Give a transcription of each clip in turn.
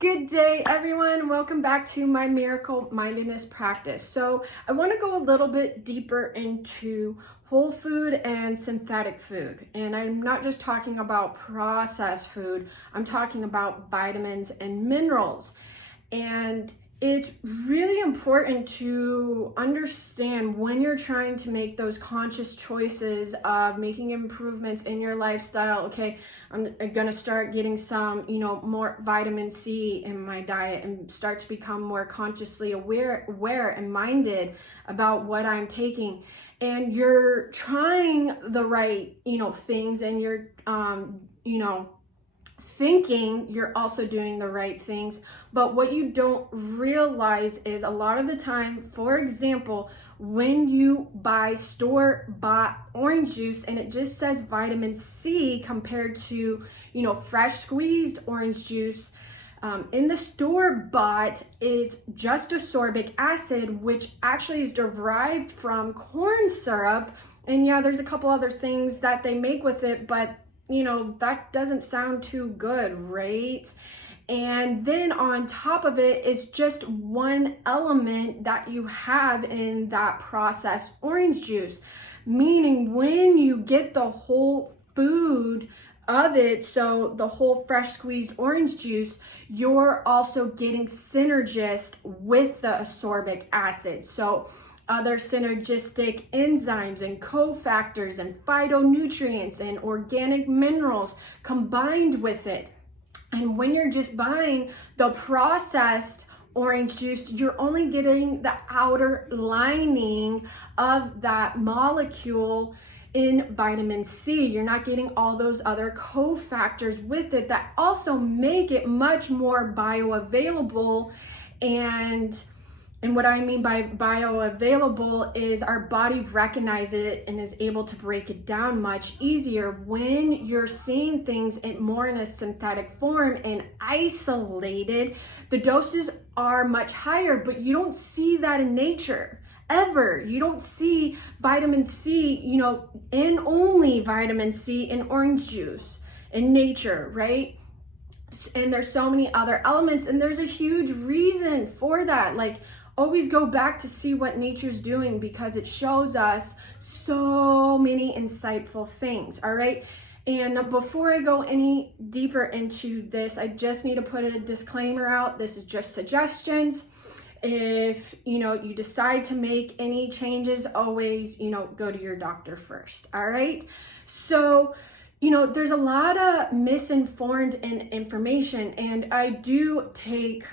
Good day, everyone. Welcome back to my Miracle Mindedness practice. So I want to go a little bit deeper into whole food and synthetic food. And I'm not just talking about processed food, I'm talking about vitamins and minerals. And it's really important to understand when you're trying to make those conscious choices of making improvements in your lifestyle. Okay, I'm gonna start getting some, more vitamin C in my diet and start to become more consciously aware and minded about what I'm taking. And you're trying the right, things, and you're, thinking you're also doing the right things. But what you don't realize is a lot of the time, for example, when you buy store-bought orange juice and it just says vitamin C compared to, fresh squeezed orange juice, in the store-bought, it's just ascorbic acid, which actually is derived from corn syrup. And yeah, there's a couple other things that they make with it, but that doesn't sound too good, right? And then on top of it, it's just one element that you have in that processed orange juice. Meaning when you get the whole food of it, so the whole fresh squeezed orange juice, you're also getting synergist with the ascorbic acid. So other synergistic enzymes and cofactors and phytonutrients and organic minerals combined with it. And when you're just buying the processed orange juice, you're only getting the outer lining of that molecule in vitamin C. You're not getting all those other cofactors with it that also make it much more bioavailable. And what I mean by bioavailable is our body recognizes it and is able to break it down much easier when you're seeing things more in a synthetic form and isolated. The doses are much higher, but you don't see that in nature. Ever. You don't see vitamin C, and only vitamin C in orange juice in nature, right? And there's so many other elements, and there's a huge reason for that. Like, always go back to see what nature's doing because it shows us so many insightful things, all right? And before I go any deeper into this, I just need to put a disclaimer out. This is just suggestions. If you decide to make any changes, always go to your doctor first. All right. So there's a lot of misinformed information, and I do take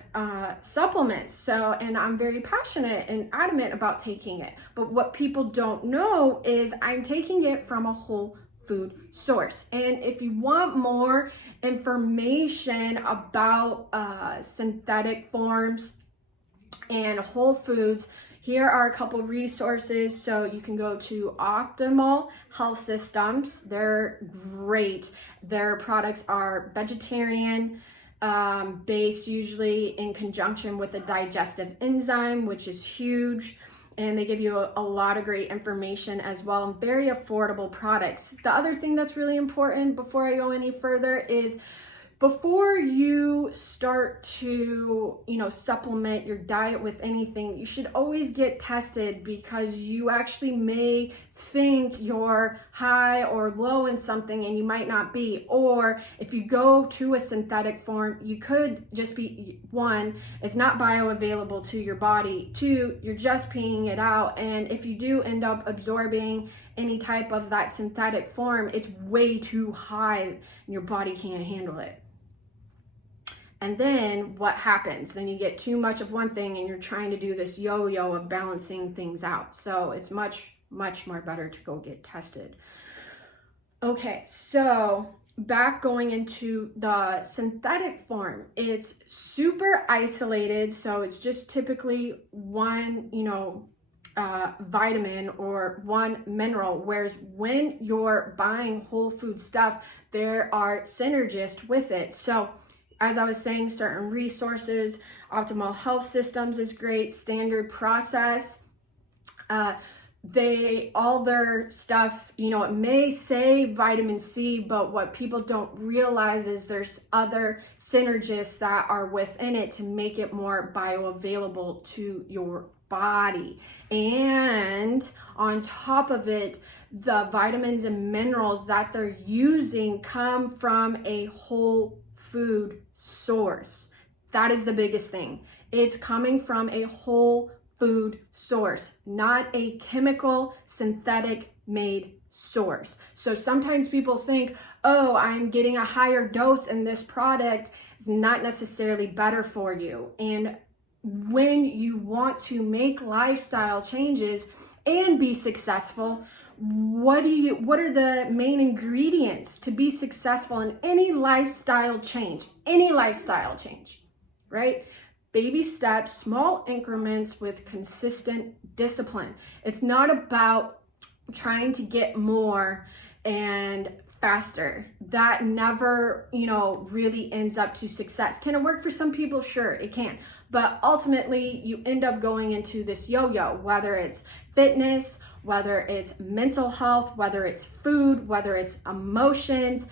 supplements. And I'm very passionate and adamant about taking it. But what people don't know is I'm taking it from a whole food source. And if you want more information about synthetic forms and whole foods, here are a couple resources. So you can go to Optimal Health Systems. They're great. Their products are vegetarian based, usually in conjunction with a digestive enzyme, which is huge. And they give you a lot of great information as well, and very affordable products. The other thing that's really important before I go any further is before you start to, supplement your diet with anything, you should always get tested, because you actually may think you're high or low in something and you might not be. Or if you go to a synthetic form, you could just be, one, it's not bioavailable to your body. Two, you're just peeing it out. And if you do end up absorbing any type of that synthetic form, it's way too high and your body can't handle it. And then what happens? Then you get too much of one thing and you're trying to do this yo-yo of balancing things out. So it's much, much more better to go get tested. Okay, so going into the synthetic form, it's super isolated. So it's just typically one, vitamin or one mineral, whereas when you're buying whole food stuff, there are synergists with it. So as I was saying, certain resources, Optimal Health Systems is great, Standard Process. all their stuff, it may say vitamin C, but what people don't realize is there's other synergists that are within it to make it more bioavailable to your body. And on top of it, the vitamins and minerals that they're using come from a whole food source. That is the biggest thing. It's coming from a whole food source, not a chemical, synthetic made source. So sometimes people think, oh, I'm getting a higher dose in this product. It's not necessarily better for you. And when you want to make lifestyle changes and be successful, what are the main ingredients to be successful in any lifestyle change, right? Baby steps, small increments with consistent discipline. It's not about trying to get more and faster. That never, really ends up to success. Can it work for some people? Sure, it can. But ultimately, you end up going into this yo-yo, whether it's fitness, whether it's mental health, whether it's food, whether it's emotions,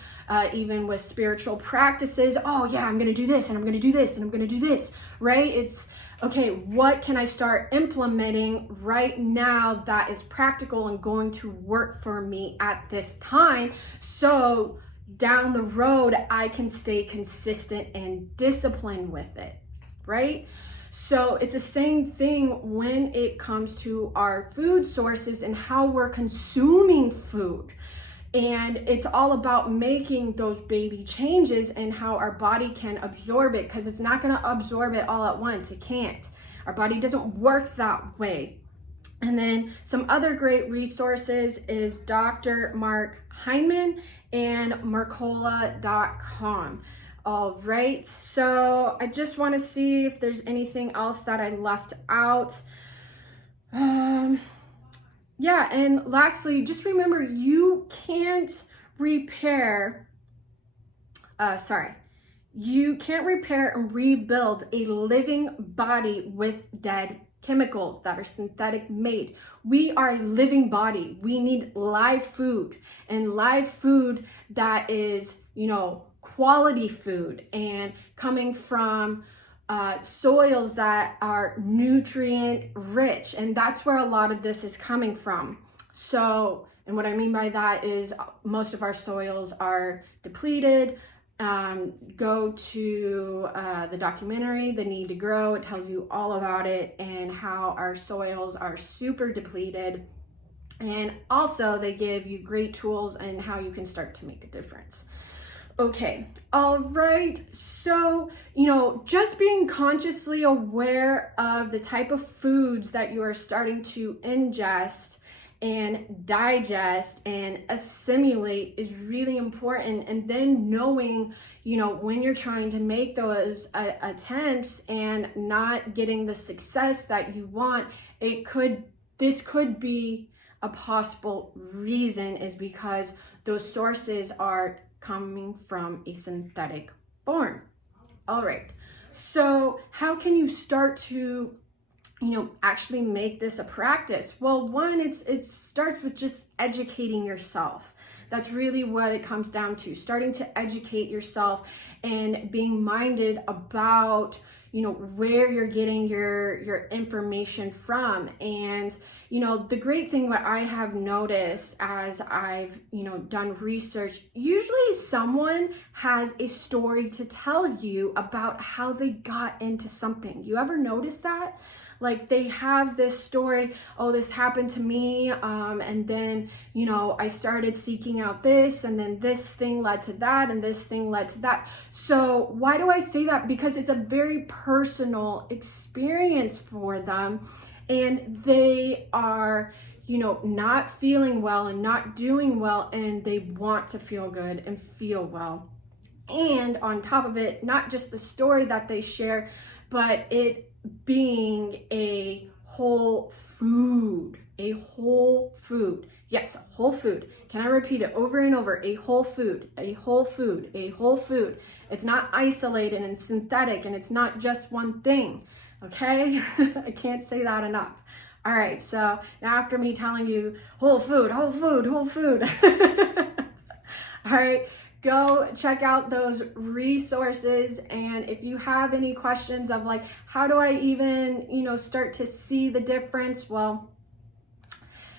even with spiritual practices. Oh yeah, I'm going to do this and I'm going to do this and I'm going to do this, right? It's okay, what can I start implementing right now that is practical and going to work for me at this time, so down the road I can stay consistent and disciplined with it, right? So it's the same thing when it comes to our food sources and how we're consuming food. And it's all about making those baby changes and how our body can absorb it, because it's not going to absorb it all at once. It can't. Our body doesn't work that way. And then some other great resources is Dr. Mark Hyman and Mercola.com. All right, so I just want to see if there's anything else that I left out. Yeah, and lastly, just remember you can't repair and rebuild a living body with dead chemicals that are synthetic made. We are a living body. We need live food, and live food that is, quality food and coming from soils that are nutrient rich. And that's where a lot of this is coming from. So, and what I mean by that is most of our soils are depleted. Go to the documentary, The Need to Grow. It tells you all about it and how our soils are super depleted. And also they give you great tools and how you can start to make a difference. Okay, all right. So, just being consciously aware of the type of foods that you are starting to ingest and digest and assimilate is really important. And then knowing, when you're trying to make those attempts and not getting the success that you want, this could be a possible reason, is because those sources are coming from a synthetic form. All right, so how can you start to actually make this a practice? Well, one, it starts with just educating yourself. That's really what it comes down to, starting to educate yourself and being minded about where you're getting your information from. And the great thing, what I have noticed as I've done research, usually someone has a story to tell you about how they got into something. You ever notice that? Like they have this story, oh, this happened to me, and then, I started seeking out this, and then this thing led to that, and this thing led to that. So why do I say that? Because it's a very personal experience for them, and they are, not feeling well and not doing well, and they want to feel good and feel well. And on top of it, not just the story that they share, but it being a whole food. Yes, a whole food. Can I repeat it over and over? A whole food, a whole food, a whole food. It's not isolated and synthetic, and it's not just one thing, okay? I can't say that enough. All right, so now after me telling you whole food, whole food, whole food. All right, go check out those resources. And if you have any questions of like, how do I even, start to see the difference? Well,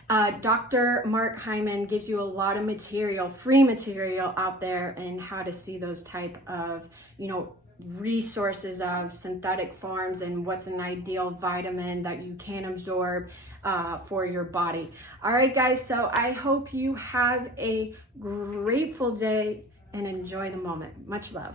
Dr. Mark Hyman gives you a lot of material, free material out there, and how to see those type of, resources of synthetic forms and what's an ideal vitamin that you can absorb for your body. All right, guys, so I hope you have a grateful day and enjoy the moment. Much love.